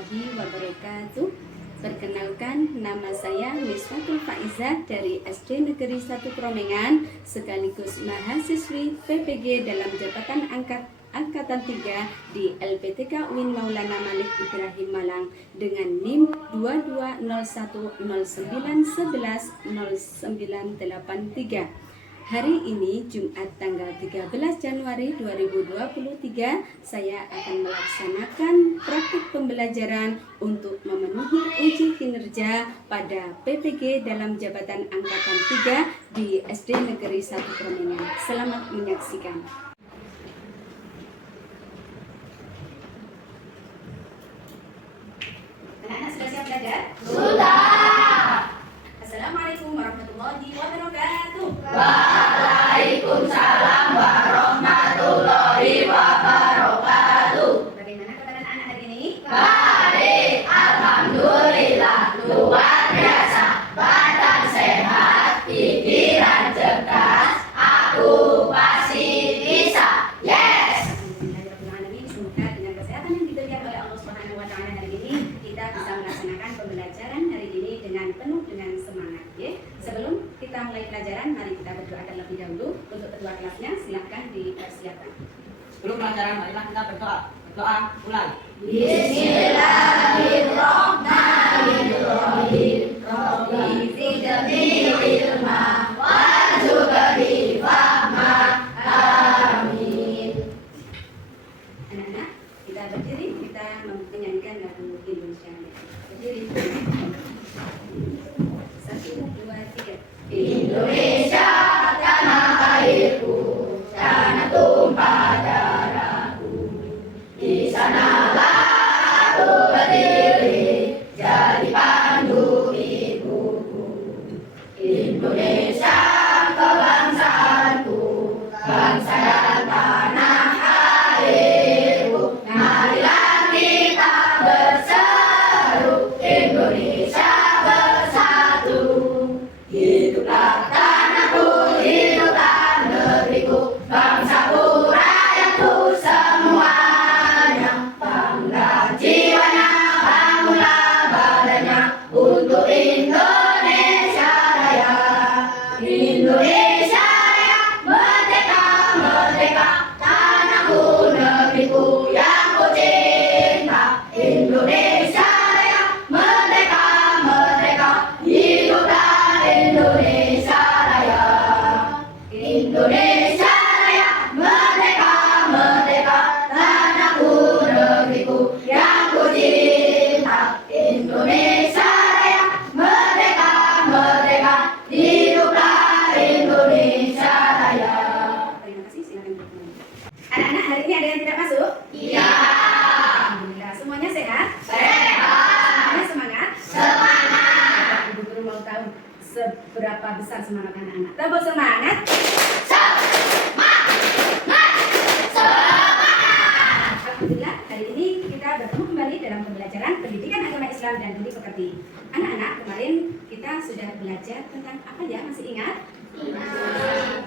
warahmatullahi wabarakatuh. Perkenalkan, nama saya Miswatul Faizah dari SD Negeri 1 Kromengan, sekaligus mahasiswi PPG dalam jabatan Angkatan 3 di LPTK UIN Maulana Malik Ibrahim Malang dengan NIM 2209111093. Hari ini Jumat tanggal 13 Januari 2023, saya akan melaksanakan praktik pembelajaran untuk memenuhi uji kinerja pada PPG dalam jabatan Angkatan 3 di SD Negeri 1 Kromengan. Selamat menyaksikan. Anak-anak sudah siap belajar? Sudah. Assalamualaikum warahmatullahi wabarakatuh. Waalaikumsalam warahmatullahi wabarakatuh. Bagaimana keadaan anak hari ini? Baik, alhamdulillah, luar biasa. Badan sehat, pikiran cerdas, aku pasti bisa. Yes. Alhamdulillahirrahmanirrahim. Semoga dengan kesehatan yang diberikan oleh Allah Subhanahu wa taala hari ini, kita bisa melaksanakan pembelajaran hari ini dengan penuh dengan semangat, ya. Sebelum kita mulai pelajaran, mari kita berdoa terlebih dahulu. Untuk ketua kelasnya silahkan dipersiapkan. Sebelum pelajaran, marilah kita berdoa. Berdoa, mulai. Bismillahirrahmanirrahim. Rabbi zidni ilma warzuqni fahma. Amin. Anak-anak, kita berdiri, kita menyanyikan lagu Indonesia. Berdiri. 1, 2, 3. Indonesia tanah airku, tanah tumpah darahku. Di sanalah aku berdiri, jadi pandu ibuku. Indonesia kebangsaanku, bangsa dan tanah airku. Marilah kita berseru, Indonesia bersatu. Hiduplah tanahku, hiduplah negeriku, bangsaku, rakyatku semuanya. Bangga jiwanya, bangunlah badannya untuk Indonesia Raya. Indonesia Raya, merdeka, merdeka, tanahku, negeriku yang ku cinta. Indonesia Raya, merdeka, merdeka, hiduplah Indonesia Raya. Indonesia Raya, merdeka, merdeka, tanahku, negeriku yang ku cinta. Indonesia Raya, merdeka, merdeka, hiduplah Indonesia Raya. Terima kasih, silakan berkenan. Anak-anak, hari ini ada yang tidak masuk? Iya. Alhamdulillah. Semuanya sehat? Sehat. Semuanya semangat? Semangat. Ibu guru mau tahu seberapa besar semangat anak-anak. Tepuk semangat. Alhamdulillah, hari ini kita bertemu kembali dalam pembelajaran pendidikan agama Islam dan budi pekerti. Anak-anak, kemarin kita sudah belajar tentang apa ya? Masih ingat?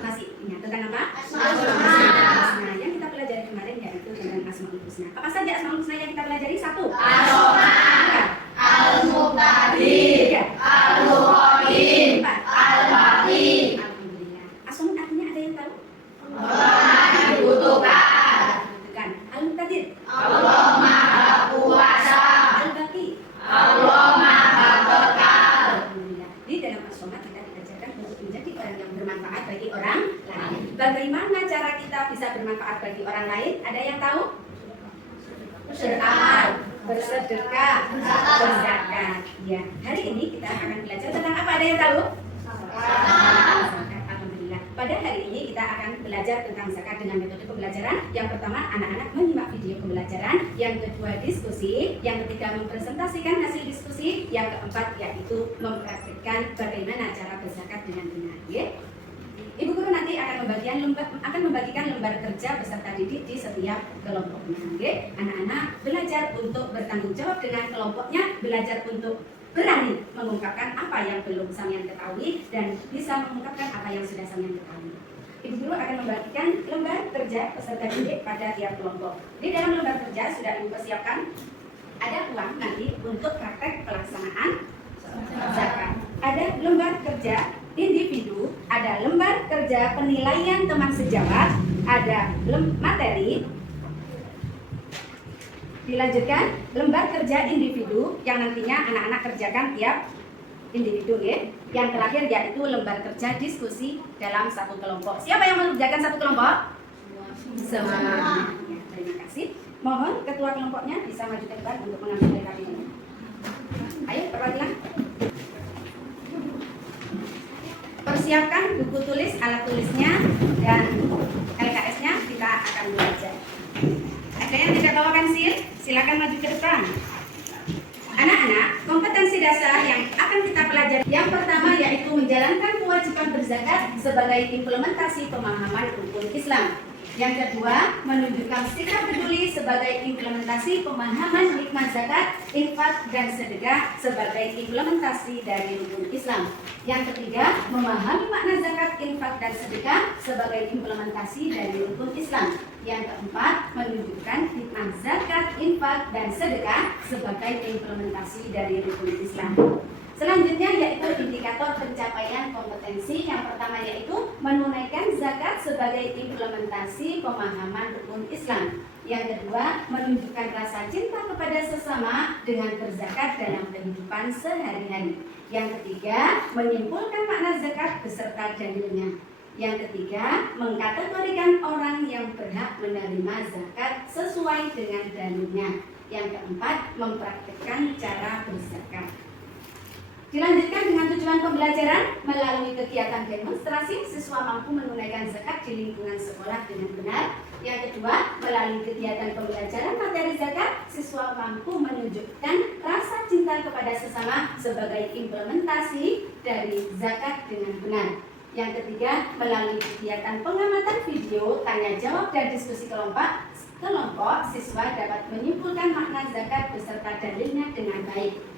Masih ingat tentang apa? Asmaul Husna. Yang kita pelajari kemarin yaitu tentang Asmaul Husna. Apa saja Asmaul Husna yang kita pelajari? 1. Ar-Rahman, Al-Muqtadir, Al-Muqtadir, Al-Fatih. Alhamdulillah. Asmaul artinya ada yang tahu? Allah dibutuhkan, Bukan. Al-Muqtadir, Allah Maha Kuasa, Al-Baqi. Allah Maha Kekal. Alhamdulillah. Di dalam as-sholat kita diajarkan untuk menjadi orang yang bermanfaat bagi orang lain. Bagaimana cara kita bisa bermanfaat bagi orang lain? Ada yang tahu? Beramal, bersedekah, berzakat. Ya. Hari ini kita akan belajar tentang apa? Ada yang tahu? Zakat. Alhamdulillah. Pada hari ini kita akan belajar tentang zakat dengan metode pembelajaran. Yang pertama, anak-anak menyimak video pembelajaran. Yang kedua, diskusi. Yang ketiga, mempresentasikan hasil diskusi. Yang keempat, yaitu mempraktikkan bagaimana cara berzakat dengan benar. Ya. Ibu guru nanti akan membagikan lembar kerja beserta didik di setiap kelompoknya. Okay? Anak-anak belajar untuk bertanggung jawab dengan kelompoknya, belajar untuk berani mengungkapkan apa yang belum sampean ketahui dan bisa mengungkapkan apa yang sudah sampean ketahui. Ibu guru akan membagikan lembar kerja peserta didik pada tiap kelompok. Di dalam lembar kerja sudah ibu persiapkan ada uang nanti untuk praktek pelaksanaan zakat. Ada lembar kerja individu, ada lembar kerja penilaian teman sejawat, ada materi. Dilanjutkan, lembar kerja individu yang nantinya anak-anak kerjakan tiap individu ya. Yang terakhir yaitu lembar kerja diskusi dalam satu kelompok. Siapa yang mengerjakan satu kelompok? Semua. Ya, terima kasih. Mohon ketua kelompoknya bisa maju ke depan untuk mengambil rekap ini. Ayo perwakilan. Persiapkan buku tulis, alat tulisnya, dan LKS-nya. Kita akan belajar. Ada yang tidak bawa pensil? Silakan maju ke depan. Anak-anak, kompetensi dasar yang akan kita pelajari yang pertama yaitu menjalankan kewajiban berzakat sebagai implementasi pemahaman rukun Islam. Yang kedua, menunjukkan sikap peduli sebagai implementasi pemahaman hikmah zakat, infak, dan sedekah sebagai implementasi dari rukun Islam. Yang ketiga, memahami makna zakat, infak, dan sedekah sebagai implementasi dari rukun Islam. Yang keempat, menunjukkan hikmah zakat, infak, dan sedekah sebagai implementasi dari rukun Islam. Selanjutnya yaitu indikator pencapaian kompetensi. Yang pertama yaitu menunaikan zakat sebagai implementasi pemahaman rukun Islam. Yang kedua, menunjukkan rasa cinta kepada sesama dengan berzakat dalam kehidupan sehari-hari. Yang ketiga, menyimpulkan makna zakat beserta dalilnya. Yang ketiga, mengkategorikan orang yang berhak menerima zakat sesuai dengan dalilnya. Yang keempat, mempraktikkan cara berzakat. Dilanjutkan dengan tujuan pembelajaran. Melalui kegiatan demonstrasi, siswa mampu menunaikan zakat di lingkungan sekolah dengan benar. Yang kedua, melalui kegiatan pembelajaran materi zakat, siswa mampu menunjukkan rasa cinta kepada sesama sebagai implementasi dari zakat dengan benar. Yang ketiga, melalui kegiatan pengamatan video, tanya jawab, dan diskusi kelompok, siswa dapat menyimpulkan makna zakat beserta dalilnya dengan baik.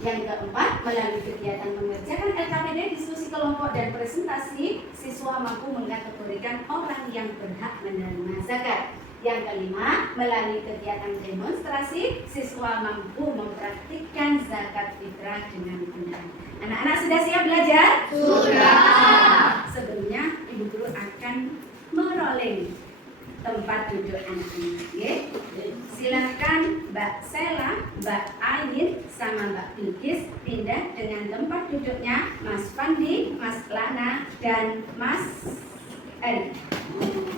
Yang keempat, melalui kegiatan mengerjakan LKPD, diskusi kelompok, dan presentasi, siswa mampu mengkategorikan orang yang berhak menerima zakat. Yang kelima, melalui kegiatan demonstrasi, siswa mampu mempraktikkan zakat fitrah dengan benar. Anak-anak sudah siap belajar? Sudah. Sebelumnya, Ibu Guru akan merolling tempat duduk anak-anak. Ya. Silahkan Mbak Sela, Mbak Ayin, sama Mbak Bilkis pindah dengan tempat duduknya Mas Fandi, Mas Lana, dan Mas Eri.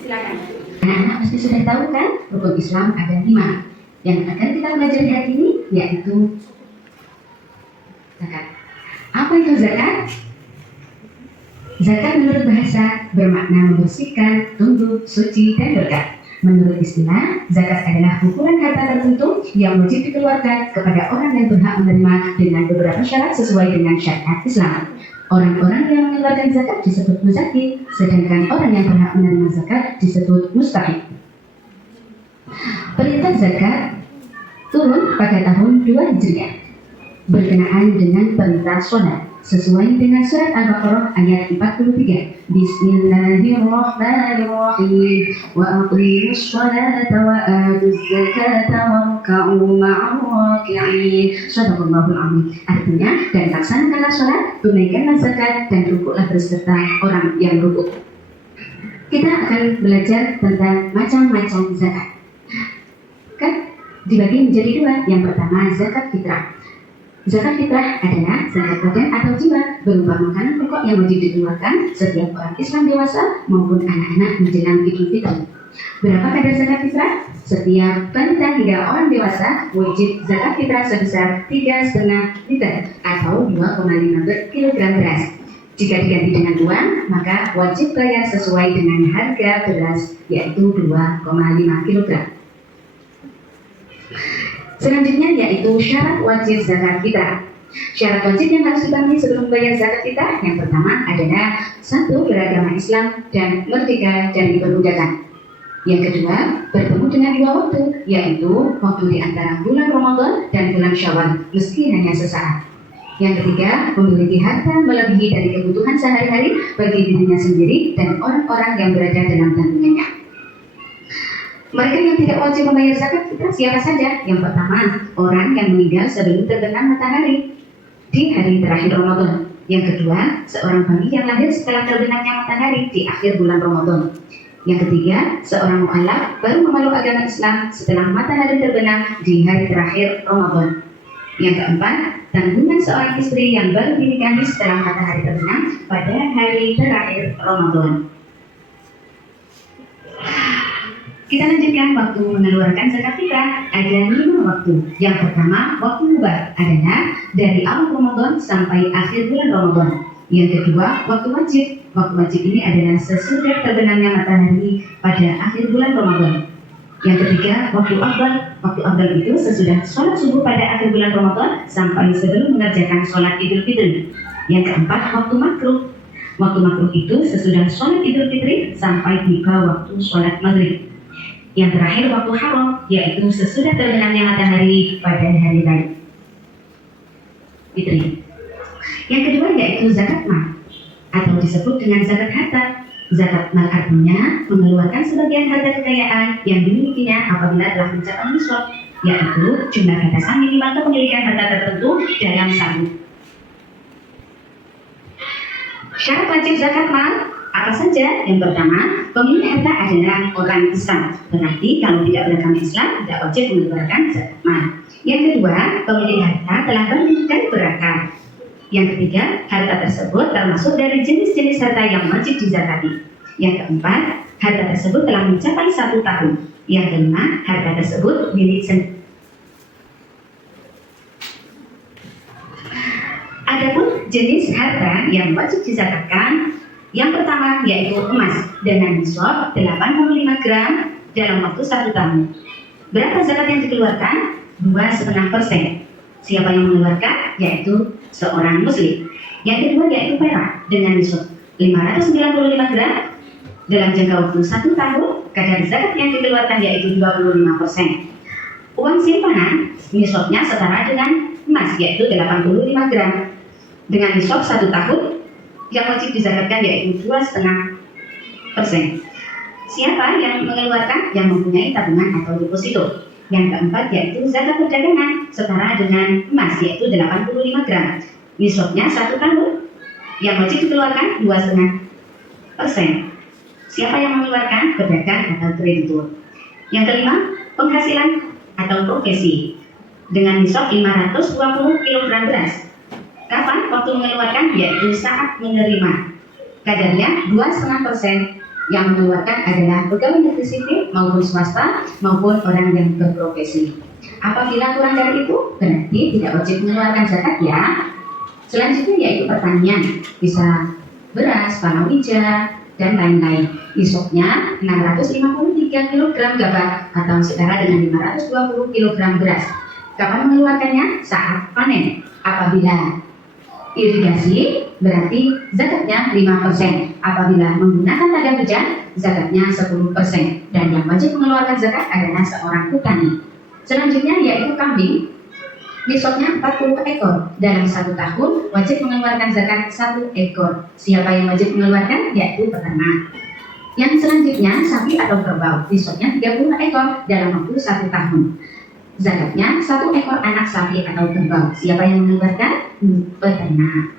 Silakan. Anak-anak pasti sudah tahu kan, rukun Islam ada 5. Yang akan kita pelajari hari ini yaitu zakat. Apa itu zakat? Zakat menurut bahasa bermakna membersihkan, tunduk, suci, dan berkah. Menurut istilah, zakat adalah ukuran harta tertentu yang wajib dikeluarkan kepada orang yang berhak menerima dengan beberapa syarat sesuai dengan syariat Islam. Orang-orang yang mengeluarkan zakat disebut muzaki, sedangkan orang yang berhak menerima zakat disebut mustahik. Perintah zakat turun pada tahun 2 Hijriah berkenaan dengan perintah sholat sesuai dengan surat Al-Baqarah ayat 43. Bismillahirrahmanirrahim. Wa aqimus sholata wa atuz zakata warka'u ma'ar raki'in. Shadaqallahul azim. Artinya, dan laksanakanlah sholat, tunaikanlah zakat, dan rukuklah beserta orang yang rukuk. Kita akan belajar tentang macam-macam zakat. Kan dibagi menjadi 2. Yang pertama zakat fitrah. Zakat fitrah adalah zakat badan atau jiwa berupa makanan pokok yang wajib dikeluarkan setiap orang Islam dewasa maupun anak-anak menjelang Idul Fitri. Berapa kadar zakat fitrah? Setiap balita hingga orang dewasa wajib zakat fitrah sebesar 3,5 liter atau 2,5 kg beras. Jika diganti dengan uang, maka wajib bayar sesuai dengan harga beras, yaitu 2,5 kg. Selanjutnya yaitu syarat wajib zakat fitrah. Syarat wajib yang harus dipenuhi sebelum bayar zakat fitrah yang pertama adalah 1. Beragama Islam dan merdeka dari perbudakan. Yang kedua, bertemu dengan 2 waktu, yaitu waktu di antara bulan Ramadan dan bulan Syawal, meski hanya sesaat. Yang ketiga, memiliki harta melebihi dari kebutuhan sehari-hari bagi dirinya sendiri dan orang-orang yang berada dalam tanggungannya. Mereka yang tidak wajib membayar zakat fitrah siapa saja? Yang pertama, orang yang meninggal sebelum terbenam matahari di hari terakhir Ramadan. Yang kedua, seorang bayi yang lahir setelah terbenamnya matahari di akhir bulan Ramadan. Yang ketiga, seorang mu'alaf baru memeluk agama Islam setelah matahari terbenam di hari terakhir Ramadan. Yang keempat, tanggungan seorang istri yang baru dinikahi setelah matahari terbenam pada hari terakhir Ramadan. Kita lanjutkan waktu mengeluarkan zakat fitrah. Ada 5 waktu. Yang pertama, waktu mubah adalah dari awal Ramadan sampai akhir bulan Ramadan. Yang kedua, waktu wajib. Waktu wajib ini adalah sesudah terbenamnya matahari pada akhir bulan Ramadan. Yang ketiga, waktu afdal. Waktu afdal itu sesudah sholat subuh pada akhir bulan Ramadan sampai sebelum mengerjakan sholat Idul Fitri. Yang keempat, waktu makruh. Waktu makruh itu sesudah sholat Idul Fitri sampai tiba waktu sholat maghrib. Yang terakhir, waktu haram, yaitu sesudah terbenamnya matahari pada hari raya Fitri. Yang kedua yaitu zakat mal, atau disebut dengan zakat harta. Zakat mal artinya mengeluarkan sebagian harta kekayaan yang dimilikinya apabila telah mencapai nisab, yaitu jumlah batasan minimal kepemilikan harta tertentu dalam satu. Syarat wajib zakat mal apa saja? Yang pertama, pemilik harta adalah orang Islam. Berarti kalau tidak beragama Islam tidak wajib mengeluarkan zakat mal. Yang kedua, pemilik harta telah balik dan berakal. Yang ketiga, harta tersebut termasuk dari jenis-jenis harta yang wajib dizakati. Yang keempat, harta tersebut telah mencapai 1 tahun. Yang kelima, harta tersebut milik sendiri. Adapun jenis harta yang wajib dizakatkan, yang pertama yaitu emas dengan nisab 85 gram dalam waktu 1 tahun. Berapa zakat yang dikeluarkan? 2,5%. Siapa yang mengeluarkan? Yaitu seorang muslim. Yang kedua yaitu perak dengan nisab 595 gram dalam jangka waktu 1 tahun. Kadar zakat yang dikeluarkan yaitu 25%. Uang simpanan nisabnya setara dengan emas yaitu 85 gram dengan nisab 1 tahun. Yang wajib dizakatkan yaitu 2,5%. Siapa yang mengeluarkan? Yang mempunyai tabungan atau deposito. Yang keempat yaitu zakat perdagangan setara dengan emas yaitu 85 gram. Nisabnya 1 tahun. Yang wajib dikeluarkan 2,5%. Siapa yang mengeluarkan? Pedagang atau kreditur. Yang kelima, penghasilan atau profesi dengan nisab 520 kg beras. Kapan waktu mengeluarkan? Yaitu saat menerima. Kadarnya 2,5%. Yang mengeluarkan adalah pegawai negeri sipil maupun swasta maupun orang yang berprofesi. Apabila kurang dari itu, berarti tidak wajib mengeluarkan zakat ya. Selanjutnya yaitu pertanian, bisa beras, palawija, dan lain-lain. Nisabnya 653 kg gabah atau setara dengan 520 kg beras. Kapan mengeluarkannya? Saat panen. Apabila irigasi berarti zakatnya 5%. Apabila menggunakan tenaga hujan zakatnya 10%. Dan yang wajib mengeluarkan zakat adalah seorang petani. Selanjutnya yaitu kambing. Nisabnya 40 ekor. Dalam 1 tahun wajib mengeluarkan zakat 1 ekor. Siapa yang wajib mengeluarkan? Yaitu peternak. Yang selanjutnya sapi atau kerbau. Nisabnya 30 ekor dalam waktu 1 tahun. Zakatnya 1 ekor anak sapi atau kerbau. Siapa yang mengeluarkan? Peternak.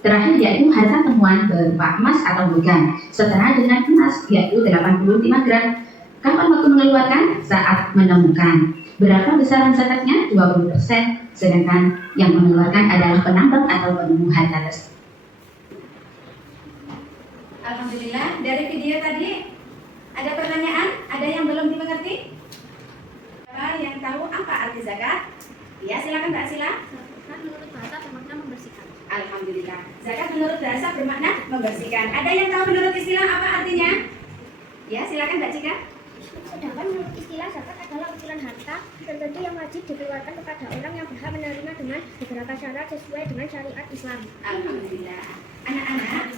Terakhir yaitu harta temuan berupa emas atau logam setara dengan emas yaitu 85 gram. Kapan waktu mengeluarkan? Saat menemukan. Berapa besaran zakatnya? 20%. Sedangkan yang mengeluarkan adalah penambang atau penemu harta tersebut. Alhamdulillah, dari video tadi ada pertanyaan? Ada yang belum dimengerti? Yang tahu apa arti zakat? Ya, silakan Mbak Sila. Zakat menurut bahasa bermakna membersihkan. Alhamdulillah. Zakat menurut bahasa bermakna membersihkan. Ada yang tahu menurut istilah apa artinya? Ya, silakan Mbak Cika. Sedangkan menurut istilah zakat adalah ukiran harta tertentu yang wajib dikeluarkan kepada orang yang berhak menerima dengan beberapa syarat sesuai dengan syariat Islam. Alhamdulillah. Anak-anak,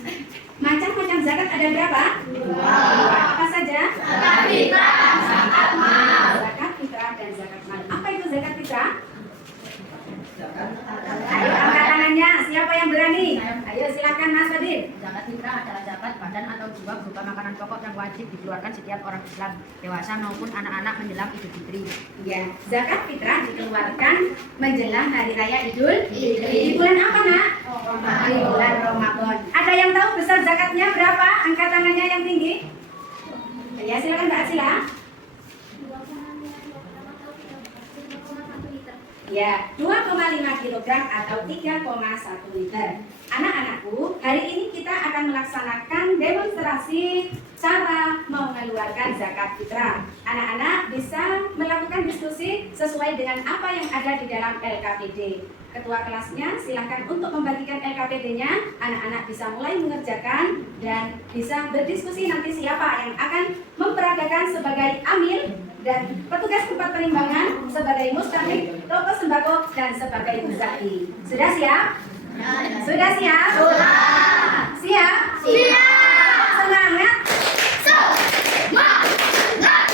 macam-macam zakat ada berapa? 2. Apa saja? Zakat fitrah, zakat mal. Zakat fitrah dan zakat mal. Apa itu zakat fitrah? Ayo angkat tangannya. Siapa yang berani? Ayo silakan Mas Fadil. Zakat fitrah adalah zakat badan atau jiwa berupa makanan pokok yang wajib dikeluarkan setiap orang Islam, dewasa maupun anak-anak menjelang Idul Fitri. Ya, zakat fitrah dikeluarkan menjelang hari raya Idul Fitri. Di bulan apa, Nak? Di bulan Ramadan. Ada yang tahu besar zakatnya berapa? Angkat tangannya yang tinggi. Ya, silakan Mbak Sila. Ya, 2,5 kg atau 3,1 liter. Anak-anakku, hari ini kita akan melaksanakan demonstrasi cara mengeluarkan zakat fitrah. Anak-anak bisa melakukan diskusi sesuai dengan apa yang ada di dalam LKPD. Ketua kelasnya silakan untuk membagikan LKPD-nya. Anak-anak bisa mulai mengerjakan dan bisa berdiskusi nanti siapa yang akan memperagakan sebagai amil dan petugas tempat penimbangan, sebagai mustamik, toko sembako, dan sebagai muzaki. Sudah siap? Sudah siap? Sudah. Siap? Siap. Semangat? Semangat!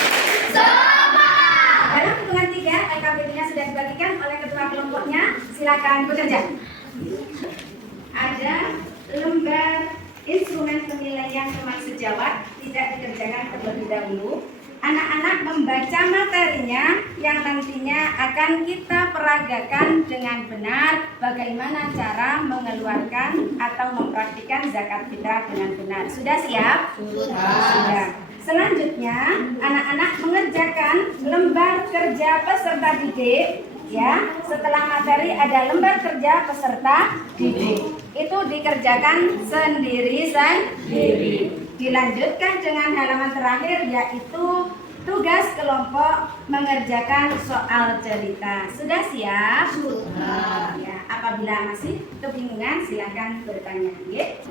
Semangat! Dalam hitungan 3, LKPD-nya sudah dibagikan oleh ketua kelompoknya. Silakan bekerja. Ada lembar instrumen penilaian teman sejawat tidak dikerjakan terlebih dahulu. Anak-anak membaca materinya yang nantinya akan kita peragakan dengan benar bagaimana cara mengeluarkan atau mempraktikkan zakat fitrah dengan benar. Sudah siap? Sudah. Selanjutnya, anak-anak mengerjakan lembar kerja peserta didik. Ya, setelah materi ada lembar kerja peserta didik. Itu dikerjakan sendiri-sendiri. Dilanjutkan dengan halaman terakhir yaitu tugas kelompok mengerjakan soal cerita. Sudah siap? Sudah. Ya, apabila masih kebingungan silakan bertanya. Ya.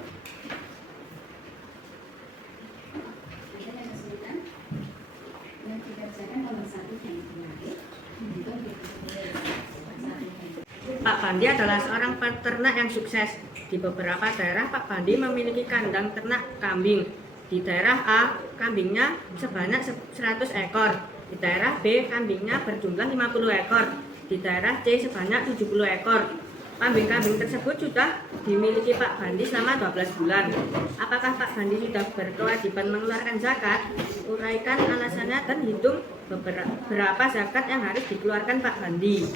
Yang dikerjakan nomor 1 yang menarik. Pak Bandi adalah seorang peternak yang sukses. Di beberapa daerah Pak Bandi memiliki kandang ternak kambing. Di daerah A, kambingnya sebanyak 100 ekor. Di daerah B, kambingnya berjumlah 50 ekor. Di daerah C, sebanyak 70 ekor. Kambing-kambing tersebut sudah dimiliki Pak Bandi selama 12 bulan. Apakah Pak Bandi sudah berkewajiban mengeluarkan zakat? Uraikan alasannya dan hitung berapa zakat yang harus dikeluarkan Pak Bandi.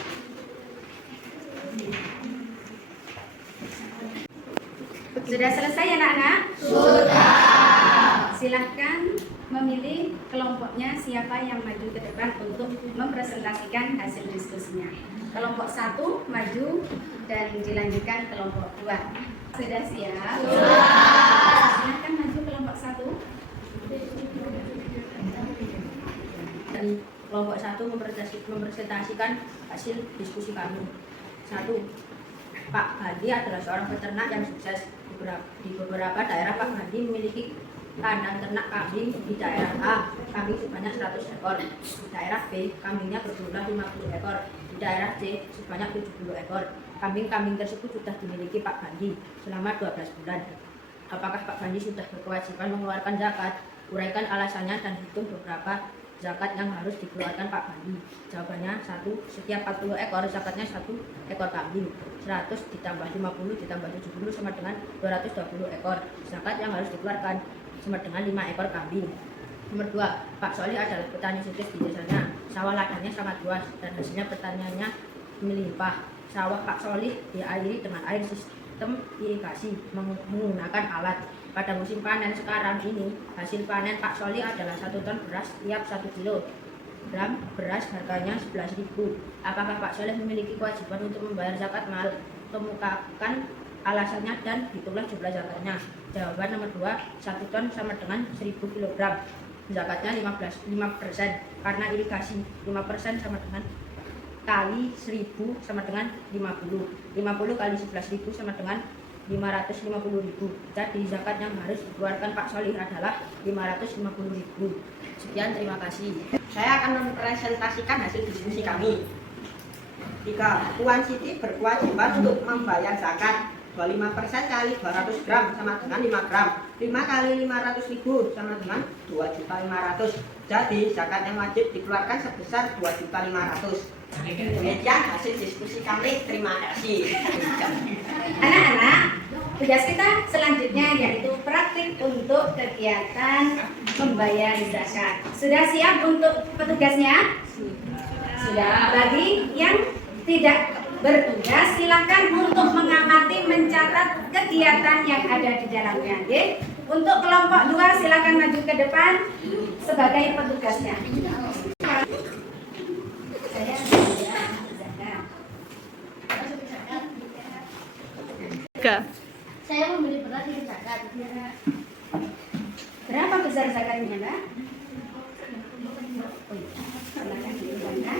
Sudah selesai anak-anak? Sudah. Silahkan memilih kelompoknya siapa yang maju ke depan untuk mempresentasikan hasil diskusinya. Kelompok 1 maju dan dilanjutkan kelompok 2. Sudah siap? Sudah. Silahkan maju kelompok 1. Dari kelompok 1 mempresentasikan hasil diskusi kami. 1. Pak Bandi adalah seorang peternak yang sukses. Di beberapa daerah Pak Bandi memiliki kandang ternak kambing. Di daerah A, kambing sebanyak 100 ekor. Di daerah B, kambingnya berjumlah 50 ekor. Di daerah C, sebanyak 70 ekor. Kambing-kambing tersebut sudah dimiliki Pak Bandi selama 12 bulan. Apakah Pak Bandi sudah berkewajiban mengeluarkan zakat? Uraikan alasannya dan hitung beberapa zakat yang harus dikeluarkan Pak Bandi. Jawabannya 1. Setiap 40 ekor zakatnya 1 ekor kambing. 100 ditambah 50 ditambah 70 sama dengan 220 ekor. Zakat yang harus dikeluarkan sama dengan 5 ekor kambing. Nomor 2. Pak Solih adalah petani sukses di desanya. Sawah ladangnya sangat luas dan hasilnya pertaniannya melimpah. Sawah Pak Solih diairi dengan air sistem irigasi menggunakan alat. Pada musim panen sekarang ini, hasil panen Pak Solih adalah 1 ton beras tiap 1 kilogram beras harganya 11.000. Apakah Pak Solih memiliki kewajiban untuk membayar zakat mal? Kemukakan alasannya dan hitunglah jumlah zakatnya. Jawaban nomor 2, 1 ton sama dengan 1.000 kilogram. Zakatnya 5% karena irigasi. 5% sama dengan kali 1.000 sama dengan 50. 50 kali 11.000 sama dengan 550.000. Jadi zakat yang harus dikeluarkan Pak Solih adalah 550.000. Sekian, terima kasih. Saya akan mempresentasikan hasil diskusi kami. 3. Tuan Siti berkewajiban untuk membayar zakat. 25% kali 200 gram sama dengan 5 gram. 5 kali 500.000 sama dengan 2.500.000. Jadi zakat yang wajib dikeluarkan sebesar 2.500.000. Demikian hasil diskusi kami. Terima kasih. Anak-anak, tugas kita selanjutnya yaitu praktik untuk kegiatan membayar zakat. Sudah siap untuk petugasnya? Sudah. Bagi yang tidak bertugas silakan untuk mengamati mencatat kegiatan yang ada di dalamnya. Untuk kelompok 2 silakan maju ke depan sebagai petugasnya. Saya zakat. Saya membeli beras di zakat. Berapa besar zakatnya, Mbak? Oh, iya. Silakan diuangkan.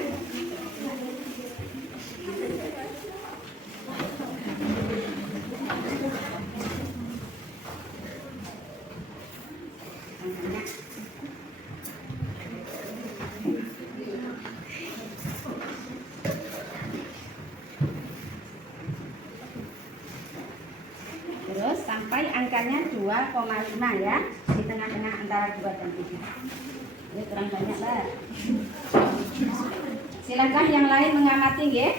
Terus sampai angkanya 2,5 ya, di tengah-tengah antara 2 dan 3. Ini kurang banyak, Mbak. Silakan yang lain mengamati ya.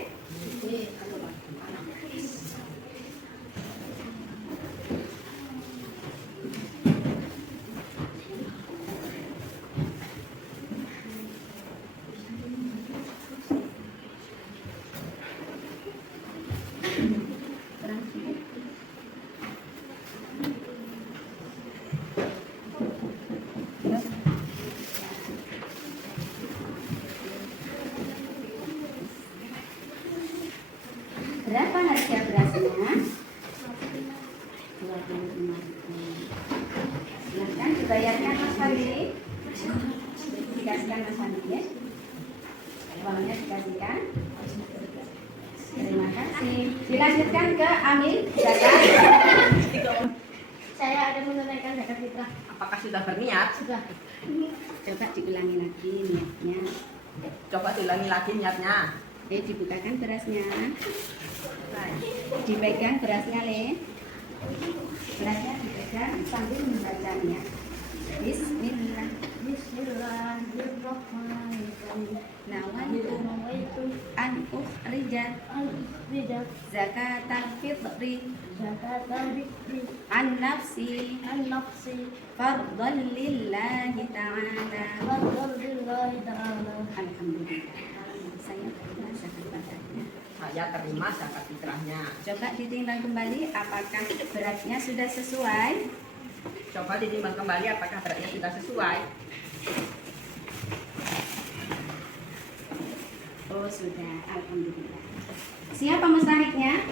Berapa harga berasnya? 25. Silahkan dibayarnya Mas Fadli. Dikasihkan Mas Fadli ya. Uangnya dikasihkan. Terima kasih. Dilanjutkan ke Amil zakat. Saya ada menunaikan zakat fitrah. Apakah sudah berniat? Sudah. Coba diulangi lagi niatnya. Coba diulangi lagi niatnya. Dibukakan berasnya. Dipegang berasnya, Le. Berasnya dipegang sambil membacanya. Bismillah. Bismillahirrahmanirrahim. Nawaitu an ukhrija zakatal fitri an nafsi fardhan lillahi ta'ala. Alhamdulillah. Saya terima zakat fitrahnya. Saya terima zakat fitrahnya. Coba ditimbang kembali apakah beratnya sudah sesuai? Coba ditimbang kembali apakah beratnya sudah sesuai. Oh sudah, alhamdulillah. Siapa mustahiknya?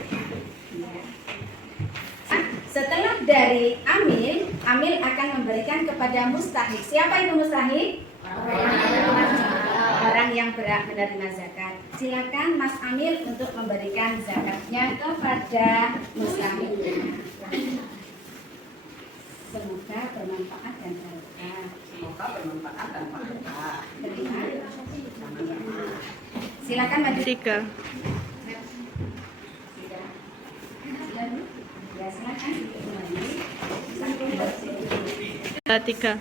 Ya. Setelah dari Amil, Amil akan memberikan kepada mustahik. Siapa itu mustahik? Orang yang berhak menerima zakat. Silakan Mas Amil untuk memberikan zakatnya kepada mustahik. Semoga bermanfaat dan barokah. Semoga bermanfaat dan barokah. Terima. Silakan maju. 3. Ya, silakan kembali. 3.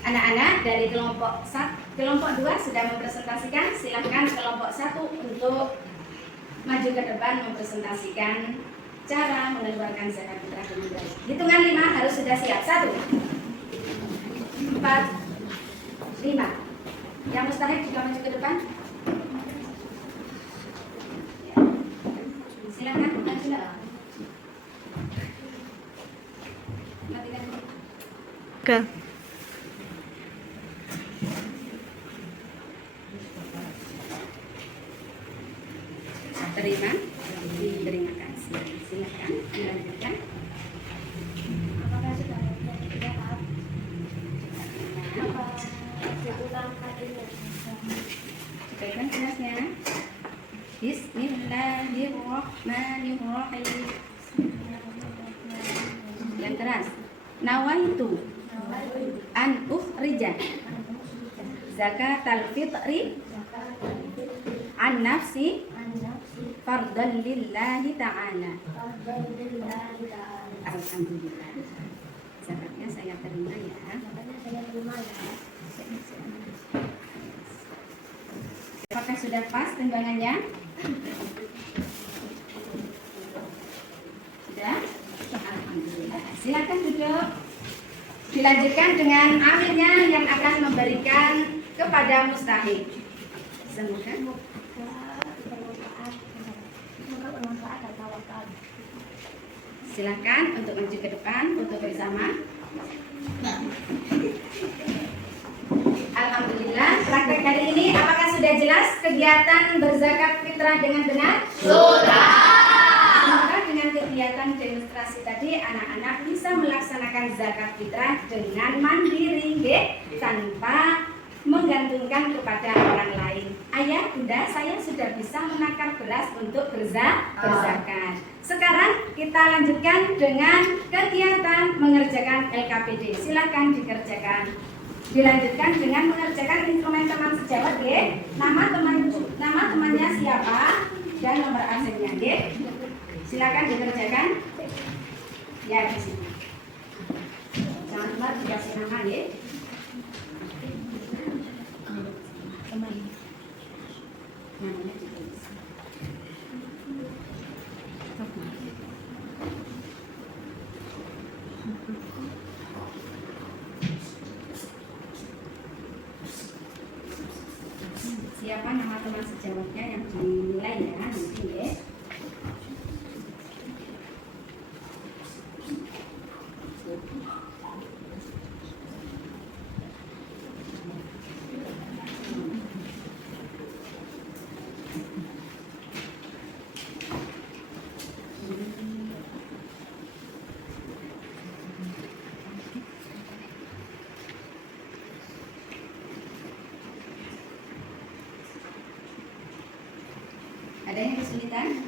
Anak-anak dari kelompok 2 sudah mempresentasikan. Silakan kelompok 1 untuk maju ke depan mempresentasikan cara mengeluarkan zakat fitrah dengan baik. Hitungan 5 harus sudah siap. 1, 4, 5. Yang mustahik juga maju ke depan. Silakan maju. Matikan. 3. Terima. Terima kasih. Silakan dilanjutkan. Apakah sudah ada Pegang jelasnya. Bismillahirrahmanirrahim. Yang keras. Nawaitu an ukhrija zakatal fitri an nafsi fardhan lillahi ta'ala. Alhamdulillah. Zakatnya saya terima ya. Apakah sudah pas timbangannya? Sudah? Silakan duduk. Dilanjutkan dengan amirnya yang akan memberikan kepada mustahik. Semoga bermanfaat dan tawakal. silakan untuk maju ke depan foto bersama. Alhamdulillah, praktek hari ini apakah sudah jelas kegiatan berzakat fitrah dengan benar? Sudah. Semoga dengan kegiatan demonstrasi tadi anak-anak bisa melaksanakan zakat fitrah dengan mandiri, tanpa menggantungkan kepada orang lain. Ayah, bunda, saya sudah bisa menakar beras untuk berzakat. Sekarang kita lanjutkan dengan kegiatan mengerjakan LKPD. Silakan dikerjakan. Dilanjutkan dengan mengerjakan instrumen teman sejawat, nama temannya siapa dan nomor absennya, silakan dikerjakan. Ya, di sini. Jangan lupa dikasih nama, namanya ditulis. Siapa nama teman sejawatnya yang dinilai ya nanti ya. Ada yang kesulitan?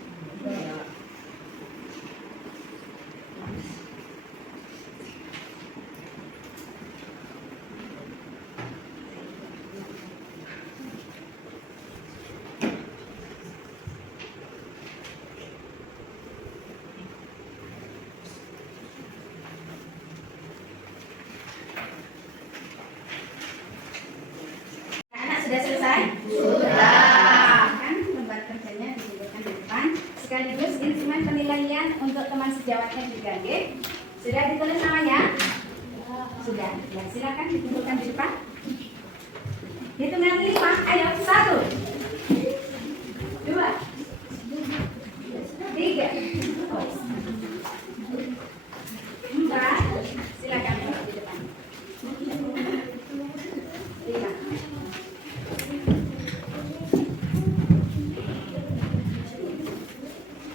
Anak sudah selesai? Sekaligus instrumen penilaian untuk teman sejawatnya juga, sudah ditulis namanya? Sudah. Ya, silakan dikumpulkan di depan. Hitungan 5, ayo 1, 2, 3, 4, silakan di depan. 5.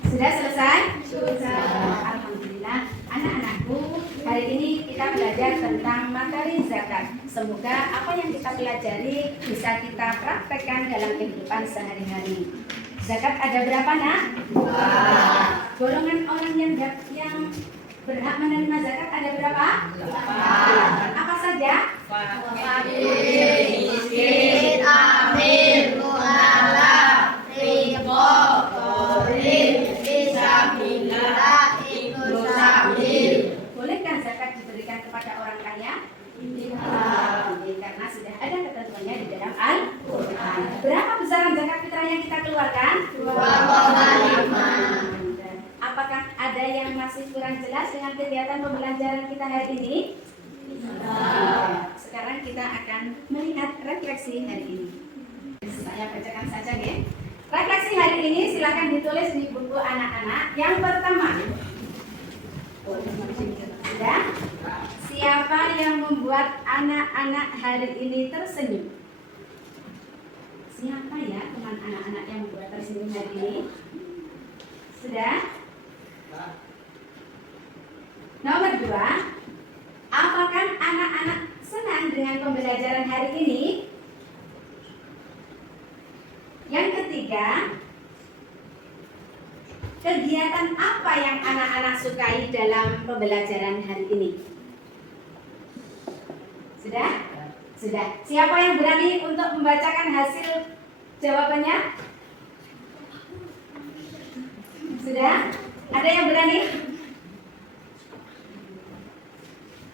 Sudah selesai? Sudah. Alhamdulillah. Anak-anakku, hari ini kita belajar tentang materi zakat. Semoga apa yang kita pelajari bisa kita praktekkan dalam kehidupan sehari-hari. Zakat ada berapa, nak? 2. Golongan orang yang berhak menerima zakat ada berapa? 8. Apa saja? Fakir, miskin, amil, mu'alaf, riqab, gharib, fisabilillah, ibnu sabil. Bolehkah zakat diberikan kepada orang kaya? Karena sudah ada ketentuannya di dalam Al-Quran. Berapa besaran zakat fitrah yang kita keluarkan? 2,5. Apakah ada yang masih kurang jelas dengan kegiatan pembelajaran kita hari ini? Sekarang kita akan melihat refleksi hari ini. Saya bacakan saja, ya. Refleksi hari ini silakan ditulis di buku anak-anak. Yang pertama, sudah? Siapa yang membuat anak-anak hari ini tersenyum? Siapa ya teman anak-anak yang membuat tersenyum hari ini? Sudah? Nomor 2, apakah anak-anak senang dengan pembelajaran hari ini? Yang ketiga, kegiatan apa yang anak-anak sukai dalam pembelajaran hari ini? Sudah? Sudah. Siapa yang berani untuk membacakan hasil jawabannya? Sudah? Ada yang berani?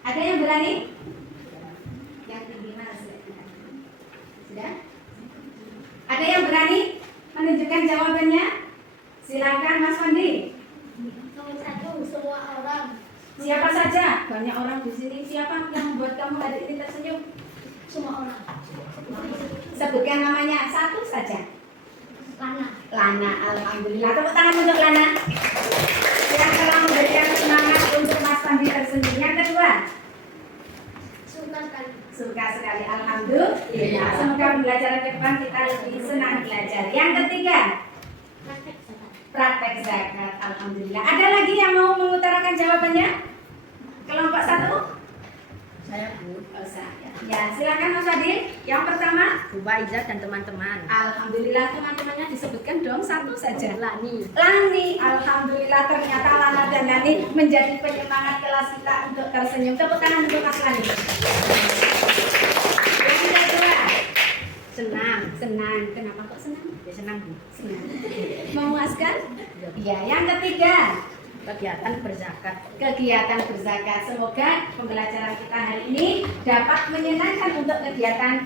Ada yang berani? Yang tinggi mana sudah? Ada yang berani menunjukkan jawabannya? Silakan Mas Wandi. Nomor 1, semua orang. Siapa saja? Banyak orang di sini. Siapa yang membuat kamu hari ini tersenyum? Semua orang. Sebutkan namanya satu saja. Lana. Lana, alhamdulillah. Tepuk tangan untuk Lana yang telah memberikan semangat untuk Mas Pandi tersenyum. Yang kedua, Suka sekali. suka sekali, alhamdulillah. Semoga pembelajaran ke depan kita lebih senang belajar. Yang ketiga, Praktek zakat. praktek zakat, alhamdulillah. Ada lagi yang mau mengutarakan jawabannya? Kelompok satu? Saya Bu, Oh, saya. Ya, silakan Mas Fadil. Yang pertama, Bu Faiza dan teman-teman. alhamdulillah teman-temannya disebutkan dong satu saja. Lani. Lani, alhamdulillah ternyata Lana dan Lani menjadi penyemangat kelas kita untuk tersenyum. Tepuk tangan untuk Mas Lani. Yang kedua, Senang. senang. Kenapa kok senang? Ya senang Bu. Senang. Memuaskan? Iya. Yang ketiga, Kegiatan berzakat. kegiatan berzakat. Semoga pembelajaran kita hari ini dapat menyenangkan untuk kegiatan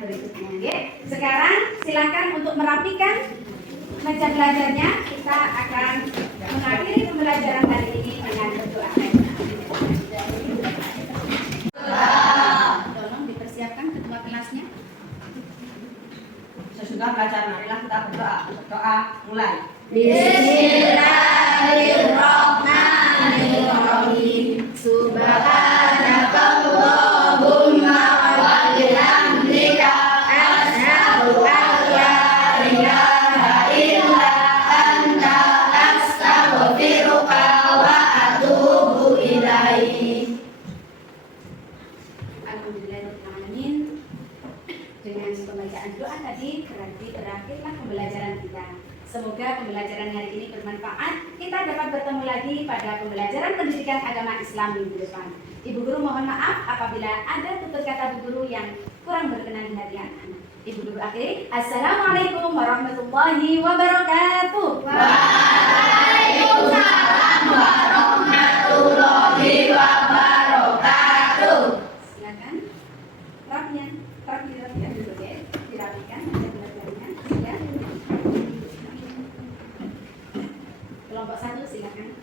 berikutnya. Ya. Sekarang silakan untuk merapikan meja belajarnya. Kita akan mengakhiri pembelajaran hari ini dengan berdoa. Tolong dipersiapkan ketua kelasnya. Sesudah belajar, marilah kita berdoa. Berdoa mulai. Bismillahirrahmanirrahim. Subhanakallahumma wa bihamdika asyhadu an la ilaha illa anta astaghfiruka wa atubu ilaik. Alhamdulillahirrahmanirrahim. Dengan pembacaan doa tadi berarti berakhirlah pembelajaran kita. Semoga pembelajaran hari ini bermanfaat. Kita dapat bertemu lagi pada pembelajaran pendidikan agama Islam minggu depan. Ibu guru mohon maaf apabila ada tutur kata Bu Guru yang kurang berkenan di hati anak-anak. Ibu Guru akhiri. Assalamualaikum warahmatullahi wabarakatuh. Waalaikumsalam warahmatullahi wabarakatuh. Silakan. Rapikan dulu ya. Dirapikan meja belajarnya. Ya. Kelompok satu silakan.